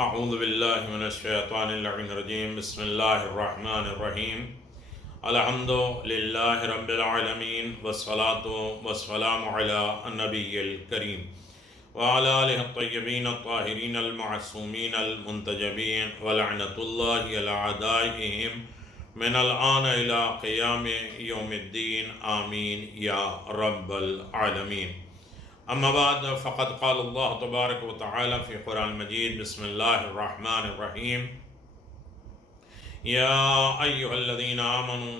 اعوذ باللہ من الشیطان اللعین الرجیم بسم اللہ الرحمن الرحیم الحمد للہ رب العالمین والصلاة والسلام علی النبی الکریم وعلی آلہ الطیبین الطاہرین المعصومین المنتجبین ولعنت اللہ علی اعدائہم من الآن الى قیام یوم الدین آمین یا رب العالمین. اما بعد فقد قال اللہ تبارک و تعالی فی قرآن مجید بسم اللہ الرحمن الرحیم یا ایہا الذین آمنوا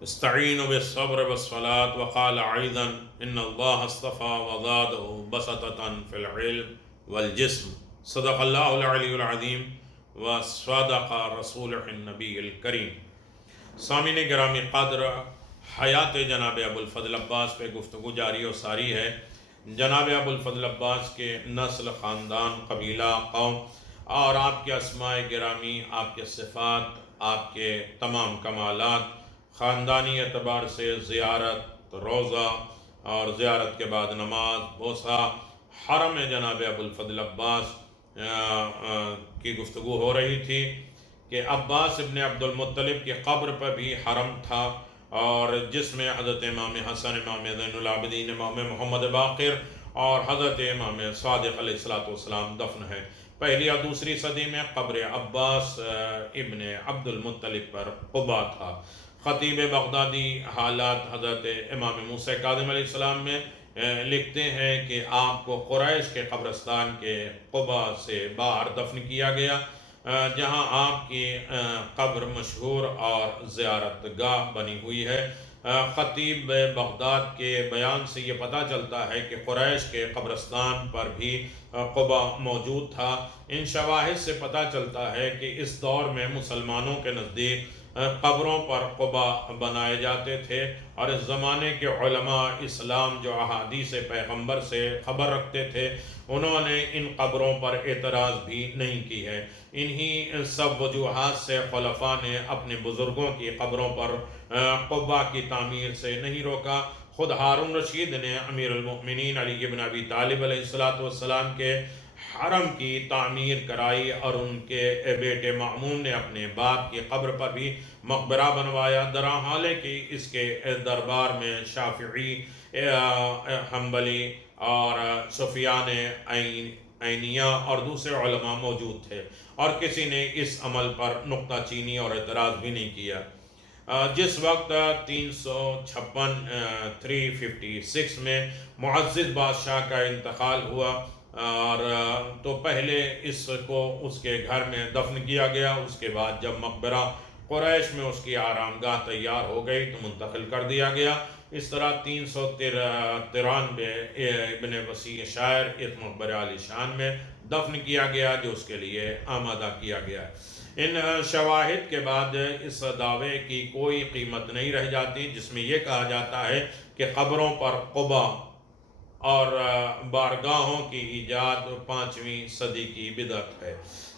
استعینوا بالصبر والصلاة وقال ایضا ان اللہ اصطفى وزادہ بسطة فی العلم والجسم صدق اللہ العلی العظیم وصدق رسولہ النبی الکریم. سامعین گرامی قدر، حیات جناب ابو الفضل عباس پہ گفتگو جاری و ساری ہے. جناب ابو الفضل عباس کے نسل، خاندان، قبیلہ، قوم اور آپ کے اسماء گرامی، آپ کے صفات، آپ کے تمام کمالات، خاندانی اعتبار سے زیارت روضہ اور زیارت کے بعد نماز بوسہ، حرم جناب ابو الفضل عباس کی گفتگو ہو رہی تھی کہ عباس ابن عبد المطلب کی قبر پر بھی حرم تھا، اور جس میں حضرت امام حسن، امام زین العابدین، امام محمد باقر اور حضرت امام صادق علیہ السلام دفن ہے. پہلی اور دوسری صدی میں قبر عباس ابن عبد المطلب پر قبا تھا. خطیب بغدادی حالات حضرت امام موسیٰ کاظم علیہ السلام میں لکھتے ہیں کہ آپ کو قریش کے قبرستان کے قبا سے باہر دفن کیا گیا، جہاں آپ کی قبر مشہور اور زیارت گاہ بنی ہوئی ہے. خطیب بغداد کے بیان سے یہ پتہ چلتا ہے کہ قریش کے قبرستان پر بھی قبا موجود تھا. ان شواہد سے پتہ چلتا ہے کہ اس دور میں مسلمانوں کے نزدیک قبروں پر قبا بنائے جاتے تھے، اور اس زمانے کے علماء اسلام جو احادیث پیغمبر سے خبر رکھتے تھے انہوں نے ان قبروں پر اعتراض بھی نہیں کی ہے. انہی سب وجوہات سے خلفاء نے اپنے بزرگوں کی قبروں پر قبا کی تعمیر سے نہیں روکا. خود ہارون رشید نے امیر المؤمنین علی بن ابی طالب علیہ السلام کے حرم کی تعمیر کرائی، اور ان کے بیٹے مأمون نے اپنے باپ کی قبر پر بھی مقبرہ بنوایا. درحال کہ اس کے دربار میں شافعی، حنبلی اور سفیان عینیہ اور دوسرے علماء موجود تھے، اور کسی نے اس عمل پر نکتہ چینی اور اعتراض بھی نہیں کیا. جس وقت 356 میں معزز بادشاہ کا انتقال ہوا، اور تو پہلے اس کو اس کے گھر میں دفن کیا گیا. اس کے بعد جب مقبرہ قریش میں اس کی آرام گاہ تیار ہو گئی تو منتقل کر دیا گیا. اس طرح 393 ابن وسیع شاعر اس مقبرہ عالی شان میں دفن کیا گیا جو اس کے لیے آمادہ کیا گیا. ان شواہد کے بعد اس دعوے کی کوئی قیمت نہیں رہ جاتی جس میں یہ کہا جاتا ہے کہ قبروں پر قبا اور بارگاہوں کی ایجاد 5ویں صدی کی بدعت ہے.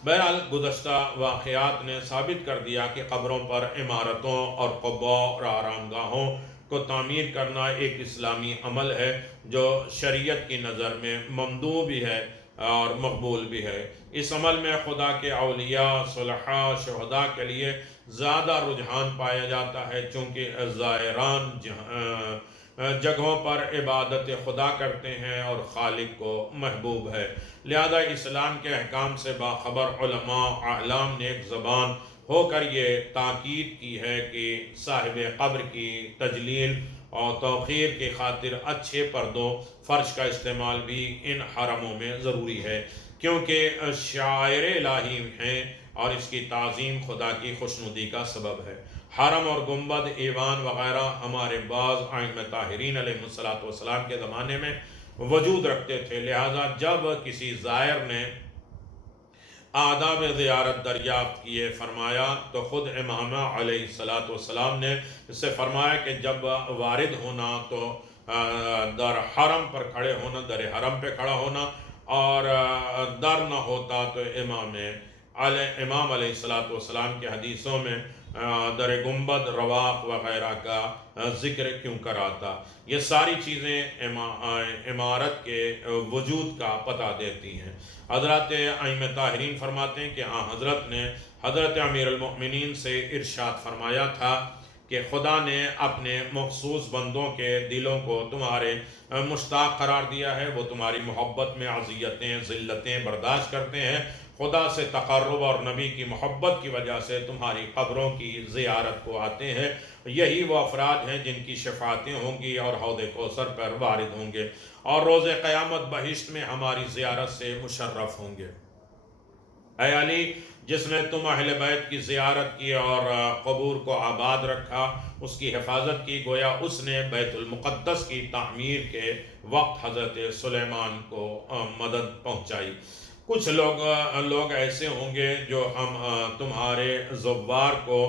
بہرحال گزشتہ واقعات نے ثابت کر دیا کہ قبروں پر عمارتوں اور قبا اور آرام گاہوں کو تعمیر کرنا ایک اسلامی عمل ہے جو شریعت کی نظر میں ممدوح بھی ہے اور مقبول بھی ہے. اس عمل میں خدا کے اولیاء، صلحاء، شہداء کے لیے زیادہ رجحان پایا جاتا ہے، چونکہ زائران جگہوں پر عبادت خدا کرتے ہیں اور خالق کو محبوب ہے. لہذا اسلام کے احکام سے باخبر علماء اعلام نے ایک زبان ہو کر یہ تاکید کی ہے کہ صاحب قبر کی تجلیل اور توقیر کی خاطر اچھے پردوں، فرش کا استعمال بھی ان حرموں میں ضروری ہے، کیونکہ شاعر الہی ہیں اور اس کی تعظیم خدا کی خوشنودی کا سبب ہے. حرم اور گنبد، ایوان وغیرہ ہمارے بعض ائمہ طاہرین علیہ السلام کے زمانے میں وجود رکھتے تھے. لہذا جب کسی زائر نے آداب زیارت دریافت کیے فرمایا تو خود امام علیہ السلام نے اس سے فرمایا کہ جب وارد ہونا تو در حرم پر کھڑے ہونا، در حرم پہ کھڑا ہونا، اور در نہ ہوتا تو امام علیہ السلام کے حدیثوں میں در گنبد، رواق وغیرہ کا ذکر کیوں کراتا؟ یہ ساری چیزیں عمارت کے وجود کا پتہ دیتی ہیں۔ حضرات ائمہ طاہرین فرماتے ہیں کہ حضرت نے حضرت امیر المؤمنین سے ارشاد فرمایا تھا کہ خدا نے اپنے مخصوص بندوں کے دلوں کو تمہارے مشتاق قرار دیا ہے، وہ تمہاری محبت میں اذیتیں ذلتیں برداشت کرتے ہیں، خدا سے تقرب اور نبی کی محبت کی وجہ سے تمہاری قبروں کی زیارت کو آتے ہیں۔ یہی وہ افراد ہیں جن کی شفاعتیں ہوں گی اور حوض کوثر پر وارد ہوں گے، اور روز قیامت بہشت میں ہماری زیارت سے مشرف ہوں گے۔ اے علی، جس نے تم اہل بیت کی زیارت کی اور قبور کو آباد رکھا، اس کی حفاظت کی، گویا اس نے بیت المقدس کی تعمیر کے وقت حضرت سلیمان کو مدد پہنچائی۔ کچھ لوگ ایسے ہوں گے جو ہم تمہارے زوار کو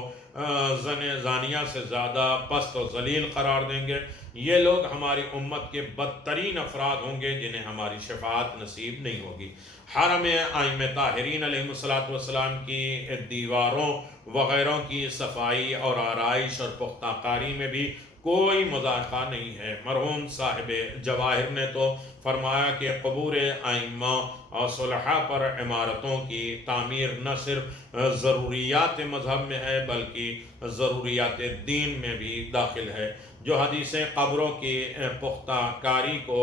زانیہ سے زیادہ پست و ذلیل قرار دیں گے۔ یہ لوگ ہماری امت کے بدترین افراد ہوں گے جنہیں ہماری شفاعت نصیب نہیں ہوگی۔ حرم ائمہ طاہرین علیہ السلام کی دیواروں وغیرہ کی صفائی اور آرائش اور پختہ کاری میں بھی کوئی مذائقہ نہیں ہے۔ مرحوم صاحب جواہر نے تو فرمایا کہ قبور ائمہ اور صلحاء پر عمارتوں کی تعمیر نہ صرف ضروریات مذہب میں ہے بلکہ ضروریات دین میں بھی داخل ہے۔ جو حدیثیں قبروں کی پختہ کاری کو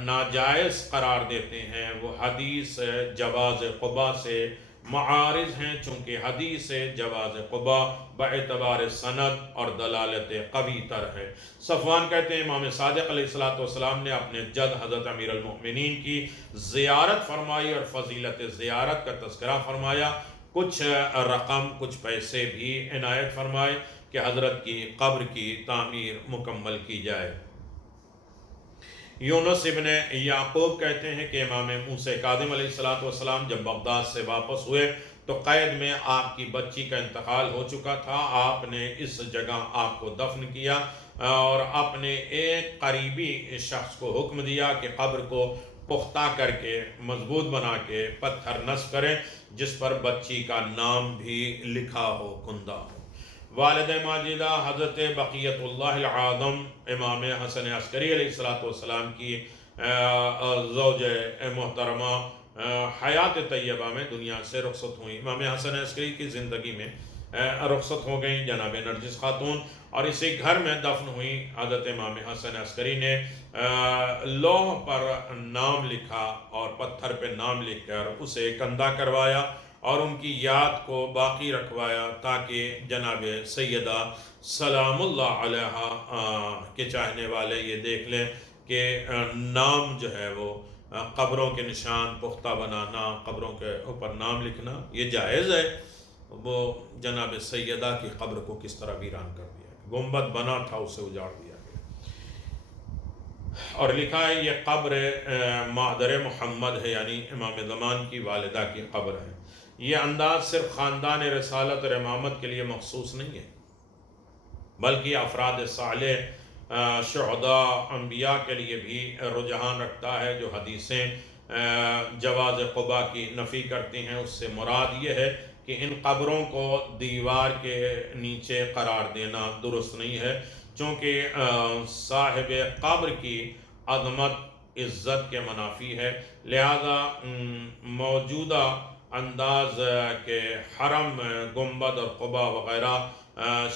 ناجائز قرار دیتے ہیں وہ حدیث جواز قبا سے معارض ہیں، چونکہ حدیث جواز قبا باعتبار سند اور دلالت قوی تر ہے۔ صفوان کہتے ہیں امام صادق علیہ السلام نے اپنے جد حضرت امیر المؤمنین کی زیارت فرمائی اور فضیلت زیارت کا تذکرہ فرمایا، کچھ رقم کچھ پیسے بھی عنایت فرمائے کہ حضرت کی قبر کی تعمیر مکمل کی جائے۔ یونس ابن یعقوب کہتے ہیں کہ امام موسیٰ کاظم علیہ السلام جب بغداد سے واپس ہوئے تو قید میں آپ کی بچی کا انتقال ہو چکا تھا۔ آپ نے اس جگہ آپ کو دفن کیا اور اپنے ایک قریبی شخص کو حکم دیا کہ قبر کو پختہ کر کے مضبوط بنا کے پتھر نصب کریں جس پر بچی کا نام بھی لکھا ہو، کندہ ہو۔ والد ماجدہ حضرت بقیت اللہ العظم امام حسن عسکری علیہ السلام کی زوج محترمہ حیات طیبہ میں دنیا سے رخصت ہوئیں۔ امام حسن عسکری کی زندگی میں رخصت ہو گئیں جناب نرجس خاتون، اور اسی گھر میں دفن ہوئیں۔ حضرت امام حسن عسکری نے لوح پر نام لکھا اور پتھر پہ نام لکھ کر اسے کندہ کروایا اور ان کی یاد کو باقی رکھوایا تاکہ جناب سیدہ سلام اللہ علیہا کے چاہنے والے یہ دیکھ لیں کہ نام جو ہے وہ قبروں کے نشان پختہ بنانا، قبروں کے اوپر نام لکھنا یہ جائز ہے۔ وہ جناب سیدہ کی قبر کو کس طرح ویران کر دیا، گنبد بنا تھا اسے اجاڑ دیا گیا۔ اور لکھا ہے یہ قبر مادر محمد ہے، یعنی امام زمان کی والدہ کی قبر ہے۔ یہ انداز صرف خاندان رسالت اور امامت کے لیے مخصوص نہیں ہے بلکہ افراد صالح شہداء انبیاء کے لیے بھی رجحان رکھتا ہے۔ جو حدیثیں جواز قبا کی نفی کرتی ہیں اس سے مراد یہ ہے کہ ان قبروں کو دیوار کے نیچے قرار دینا درست نہیں ہے، چونکہ صاحب قبر کی عظمت عزت کے منافی ہے، لہذا موجودہ انداز کے حرم گنبد اور قبا وغیرہ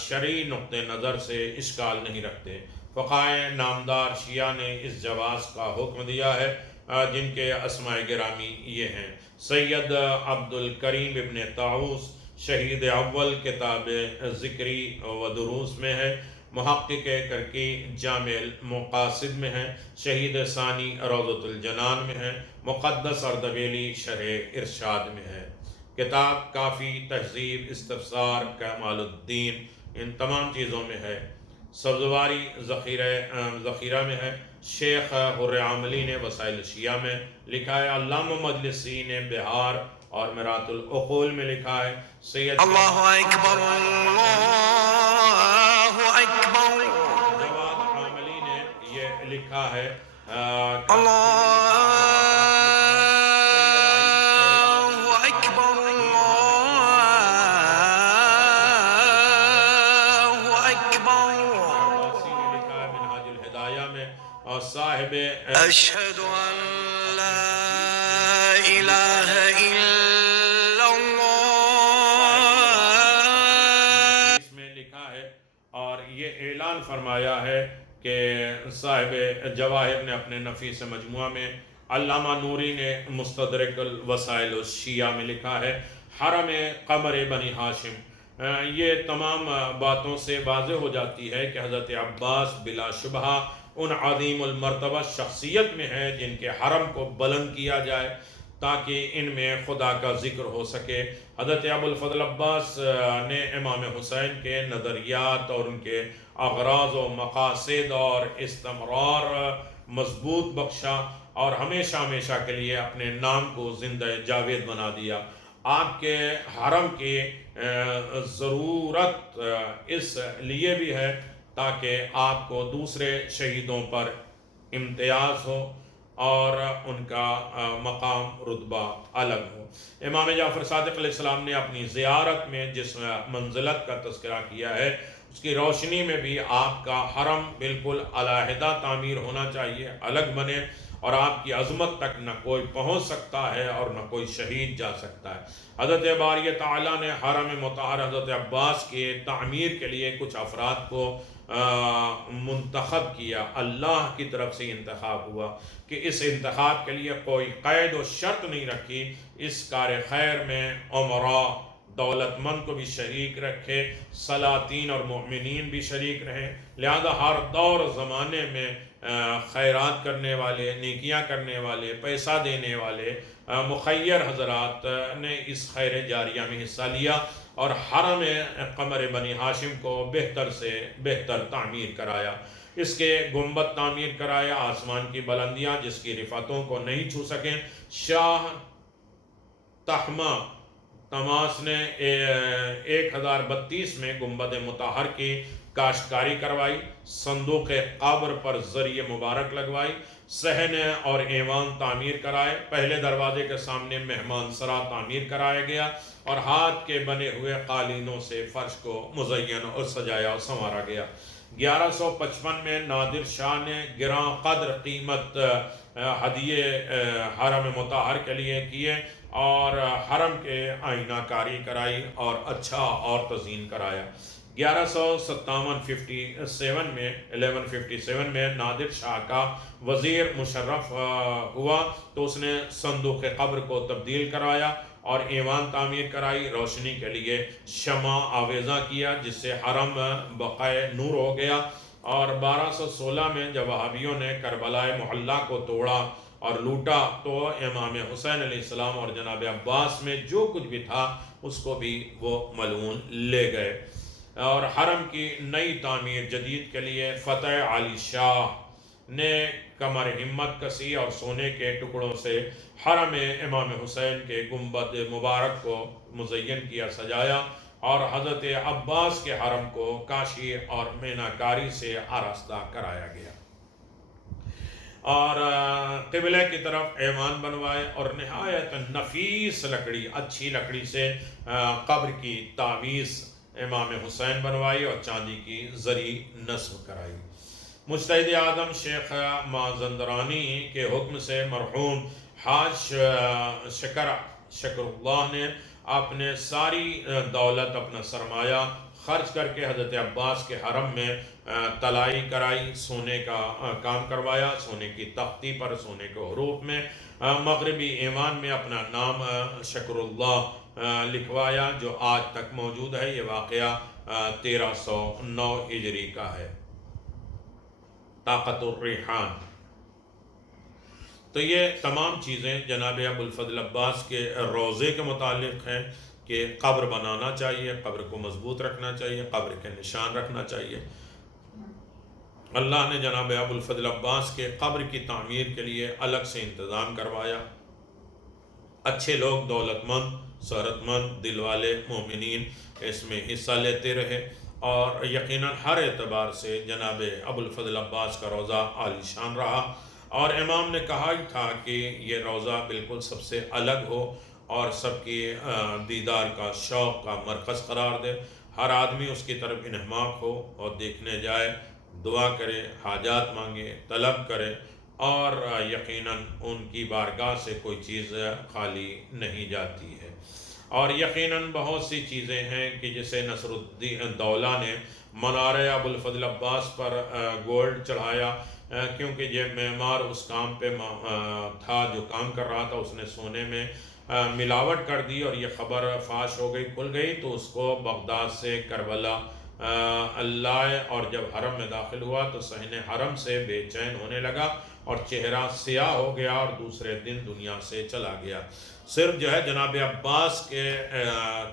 شرعی نقطہ نظر سے اشکال نہیں رکھتے۔ فقہائے نامدار شیعہ نے اس جواز کا حکم دیا ہے جن کے اسماء گرامی یہ ہیں: سید عبد الکریم ابن طاؤس شہید اول کتاب ذکری و دروس میں ہے، محقق کرکی جامع المقاصد میں ہے، شہید ثانی روضۃ الجنان میں ہے، مقدس اردبیلی شرح ارشاد میں ہے، کتاب کافی تہذیب استفسار کمال الدین ان تمام چیزوں میں ہے، سبزواری ذخیرہ میں ہے، شیخ حر عاملی نے وسائل شیعہ میں لکھا ہے، علامہ مجلسی نے بہار اور مرات العقول میں لکھا ہے، سید اللہ اکبر اللہ اکبر جواد عاملی نے یہ لکھا ہے اللہ اکبر اللہ اور صاحب أشهد أن لا إله إلا الله. اس میں لکھا ہے اور یہ اعلان فرمایا ہے کہ صاحب جواہر نے اپنے نفیس مجموعہ میں، علامہ نوری نے مستدرک الوسائل الشیعہ میں لکھا ہے، حرم قمر بنی ہاشم. یہ تمام باتوں سے واضح ہو جاتی ہے کہ حضرت عباس بلا شبہ ان عظیم المرتبہ شخصیت میں ہے جن کے حرم کو بلند کیا جائے تاکہ ان میں خدا کا ذکر ہو سکے. حضرت ابو الفضل عباس نے امام حسین کے نظریات اور ان کے اغراض و مقاصد اور استمرار مضبوط بخشا اور ہمیشہ ہمیشہ کے لیے اپنے نام کو زندہ جاوید بنا دیا. آپ کے حرم کی ضرورت اس لیے بھی ہے تاکہ آپ کو دوسرے شہیدوں پر امتیاز ہو اور ان کا مقام رتبہ الگ ہو. امام جعفر صادق علیہ السلام نے اپنی زیارت میں جس منزلت کا تذکرہ کیا ہے اس کی روشنی میں بھی آپ کا حرم بالکل علیحدہ تعمیر ہونا چاہیے، الگ بنے، اور آپ کی عظمت تک نہ کوئی پہنچ سکتا ہے اور نہ کوئی شہید جا سکتا ہے. حضرت باری تعالیٰ نے حرم مطہر حضرت عباس کے تعمیر کے لیے کچھ افراد کو منتخب کیا. اللہ کی طرف سے انتخاب ہوا کہ اس انتخاب کے لیے کوئی قید و شرط نہیں رکھی. اس کار خیر میں عمراء، دولت مند کو بھی شریک رکھے، سلاطین اور مؤمنین بھی شریک رہیں. لہذا ہر دور زمانے میں خیرات کرنے والے، نیکیاں کرنے والے، پیسہ دینے والے مخیر حضرات نے اس خیر جاریہ میں حصہ لیا اور حرم قمر بنی ہاشم کو بہتر سے بہتر تعمیر کرایا. اس کے گنبد تعمیر کرایا، آسمان کی بلندیاں جس کی رفعتوں کو نہیں چھو سکیں. شاہ تحمہ طماس نے 1032 میں گنبد مطہر کی کاشتکاری کروائی، صندوق قبر پر ذریعہ مبارک لگوائی، صحن اور ایوان تعمیر کرائے، پہلے دروازے کے سامنے مہمان سرا تعمیر کرایا گیا اور ہاتھ کے بنے ہوئے قالینوں سے فرش کو مزین اور سجایا اور سنوارا گیا. 1155 میں نادر شاہ نے گراں قدر قیمت ہدیے حرم مطہر کے لیے کیے اور حرم کے آئینہ کاری کرائی اور اچھا اور تزئین کرایا. 1157 میں نادر شاہ کا وزیر مشرف ہوا تو اس نے صندوق قبر کو تبدیل کرایا اور ایوان تعمیر کرائی، روشنی کے لیے شمع آویزاں کیا جس سے حرم بقائے نور ہو گیا. اور 1216 میں جب وہابیوں نے کربلائے محلہ کو توڑا اور لوٹا تو امام حسین علیہ السلام اور جناب عباس میں جو کچھ بھی تھا اس کو بھی وہ ملعون لے گئے. اور حرم کی نئی تعمیر جدید کے لیے فتح علی شاہ نے کمر ہمت کسی اور سونے کے ٹکڑوں سے حرم امام حسین کے گنبد مبارک کو مزین کیا، سجایا اور حضرت عباس کے حرم کو کاشی اور میناکاری سے آراستہ کرایا گیا اور قبلہ کی طرف ایوان بنوائے اور نہایت نفیس لکڑی، اچھی لکڑی سے قبر کی تعویذ امام حسین بنوائی اور چاندی کی زری نصب کرائی. مجتہد اعظم شیخ مازندرانی کے حکم سے مرحوم حاج شکر اللہ نے اپنے ساری دولت، اپنا سرمایہ خرچ کر کے حضرت عباس کے حرم میں تلائی کرائی، سونے کا کام کروایا، سونے کی تختی پر سونے کے حروف میں مغربی ایوان میں اپنا نام شکر اللہ لکھوایا جو آج تک موجود ہے. یہ واقعہ 1309 ہجری کا ہے. طاقت الریحان. تو یہ تمام چیزیں جناب ابو الفضل عباس کے روضے کے متعلق ہیں کہ قبر بنانا چاہیے، قبر کو مضبوط رکھنا چاہیے، قبر کے نشان رکھنا چاہیے. اللہ نے جناب ابو الفضل عباس کے قبر کی تعمیر کے لیے الگ سے انتظام کروایا. اچھے لوگ، دولت مند، شہرت مند، دل والے مومنین اس میں حصہ لیتے رہے اور یقیناً ہر اعتبار سے جناب ابو الفضل عباس کا روضہ عالی شان رہا. اور امام نے کہا ہی تھا کہ یہ روضہ بالکل سب سے الگ ہو اور سب کی دیدار کا، شوق کا مرکز قرار دے. ہر آدمی اس کی طرف انہماک ہو اور دیکھنے جائے. دعا کرے، حاجات مانگے، طلب کرے، اور یقیناً ان کی بارگاہ سے کوئی چیز خالی نہیں جاتی ہے۔ اور یقیناً بہت سی چیزیں ہیں کہ جسے نصر الدین دولہ نے منارہ ابو الفضل عباس پر گولڈ چڑھایا، کیونکہ یہ معمار اس کام پہ تھا جو کام کر رہا تھا، اس نے سونے میں ملاوٹ کر دی اور یہ خبر فاش ہو گئی، کھل گئی، تو اس کو بغداد سے کربلا لائے، اور جب حرم میں داخل ہوا تو صحن حرم سے بے چین ہونے لگا اور چہرہ سیاہ ہو گیا اور دوسرے دن دنیا سے چلا گیا، صرف جو ہے جناب عباس کے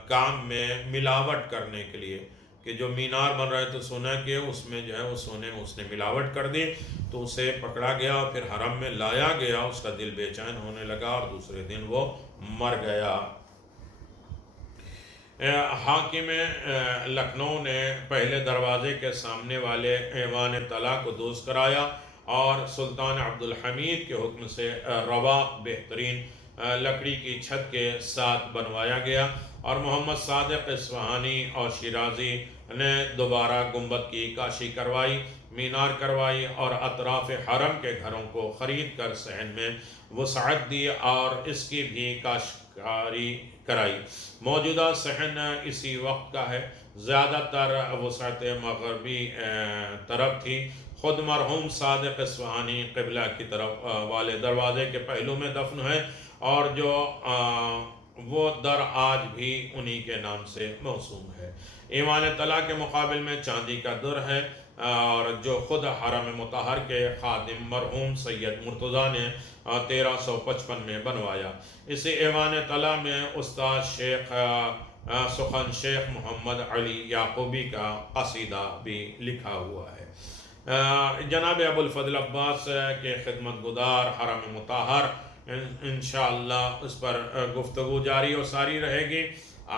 کام میں ملاوٹ کرنے کے لیے، کہ جو مینار بن رہے تھے سونے کے، اس میں جو ہے وہ سونے میں اس نے ملاوٹ کر دی، تو اسے پکڑا گیا اور پھر حرم میں لایا گیا، اس کا دل بے چین ہونے لگا اور دوسرے دن وہ مر گیا۔ حاکم لکھنؤ نے پہلے دروازے کے سامنے والے ایوان طلا کو دوست کرایا اور سلطان عبدالحمید کے حکم سے رواق بہترین لکڑی کی چھت کے ساتھ بنوایا گیا، اور محمد صادق اصفہانی اور شیرازی نے دوبارہ گنبد کی کاشی کروائی، مینار کروائی اور اطراف حرم کے گھروں کو خرید کر صحن میں وسعت دی اور اس کی بھی کاشتکاری کرائی۔ موجودہ صحن اسی وقت کا ہے، زیادہ تر وسعت مغربی طرف تھی۔ خود مرحوم صادق اصفہانی قبلہ کی طرف والے دروازے کے پہلو میں دفن ہے، اور جو وہ در آج بھی انہی کے نام سے موسوم ہے۔ ایوان طلا کے مقابل میں چاندی کا در ہے، اور جو خود حرم مطہر کے خادم مرحوم سید مرتضیٰ نے 1355 میں بنوایا۔ اسی ایوان طلا میں استاد شیخ سخن شیخ محمد علی یعقوبی کا قصیدہ بھی لکھا ہوا ہے۔ جناب ابو الفضل عباس کے خدمت گزار حرم مطہر انشاءاللہ اس پر گفتگو جاری و ساری رہے گی۔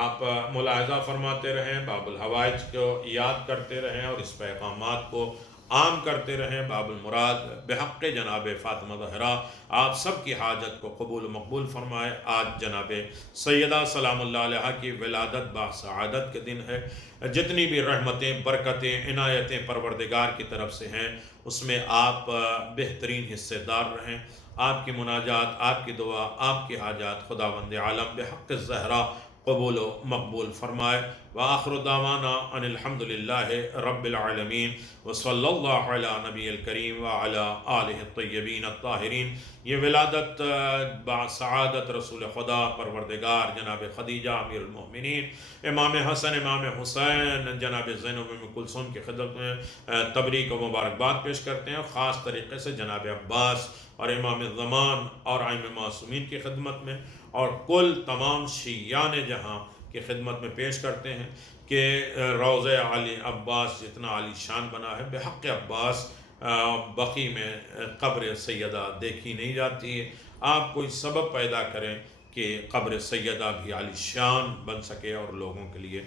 آپ ملاحظہ فرماتے رہیں، باب الحوائج کو یاد کرتے رہیں اور اس پیغامات کو عام کرتے رہیں۔ باب المراد بحق جناب فاطمہ زہرا آپ سب کی حاجت کو قبول و مقبول فرمائے۔ آج جناب سیدہ سلام اللہ علیہ کی ولادت باسعادت کے دن ہے۔ جتنی بھی رحمتیں، برکتیں، عنایتیں پروردگار کی طرف سے ہیں، اس میں آپ بہترین حصے دار رہیں۔ آپ کی مناجات، آپ کی دعا، آپ کی حاجات خداوند عالم بحق الزہرا قبول و مقبول فرمائے۔ وآخر دعوانا ان الحمد للہ رب العالمین وصلی اللہ علی نبی الکریم وعلی آلہ الطیبین الطاہرین۔ یہ ولادت بسعادت رسول خدا پروردگار جناب خدیجہ امیر المؤمنین، امام حسن، امام حسین، جناب زینب ام کلثوم کی خدمت میں تبریک و مبارکباد پیش کرتے ہیں، اور خاص طریقے سے جناب عباس اور امام زمان اور ائمہ معصومین کی خدمت میں، اور کل تمام شیعان جہاں کی خدمت میں پیش کرتے ہیں کہ روضہ علی عباس جتنا عالی شان بنا ہے، بحق عباس بقی میں قبر سیدہ دیکھی نہیں جاتی ہے۔ آپ کوئی سبب پیدا کریں کہ قبر سیدہ بھی عالی شان بن سکے اور لوگوں کے لیے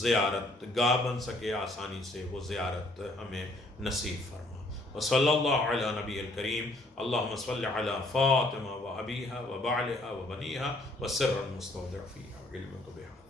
زیارت گاہ بن سکے، آسانی سے وہ زیارت ہمیں نصیب فرما۔ وصلی اللہ علی نبی الکریم۔ اللہم صلی علی فاطمہ و ابیہا و بعلہا و بنیہا و سر المستودع فیہا علمک بہا۔